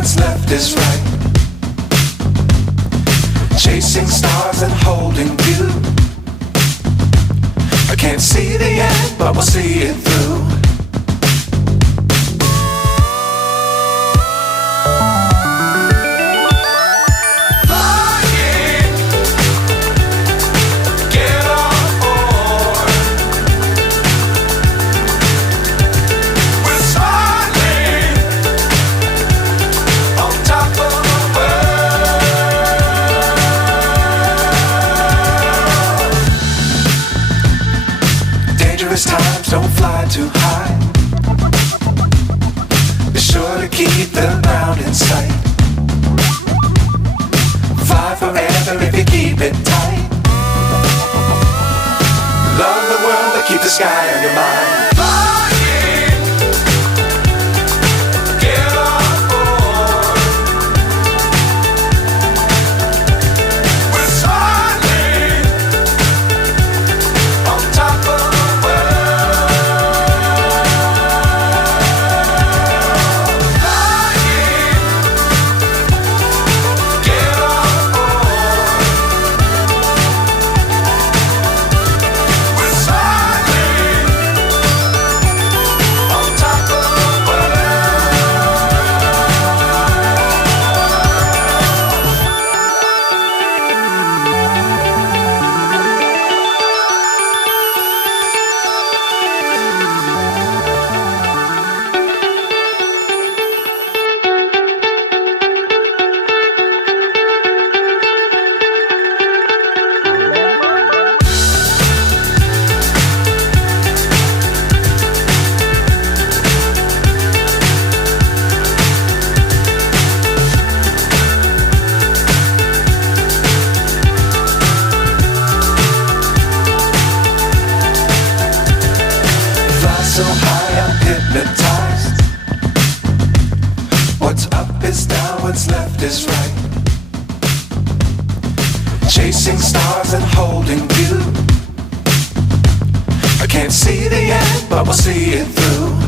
what's left is right. Chasing stars and holding you. I can't see the end, but we'll see it through. Times don't fly too high. Be sure to keep the ground in sight. Fly forever if you keep it tight. Love the world but keep the sky on your mind. So high I'm hypnotized. What's up is down, what's left is right. Chasing stars and holding you. I can't see the end, but we'll see it through.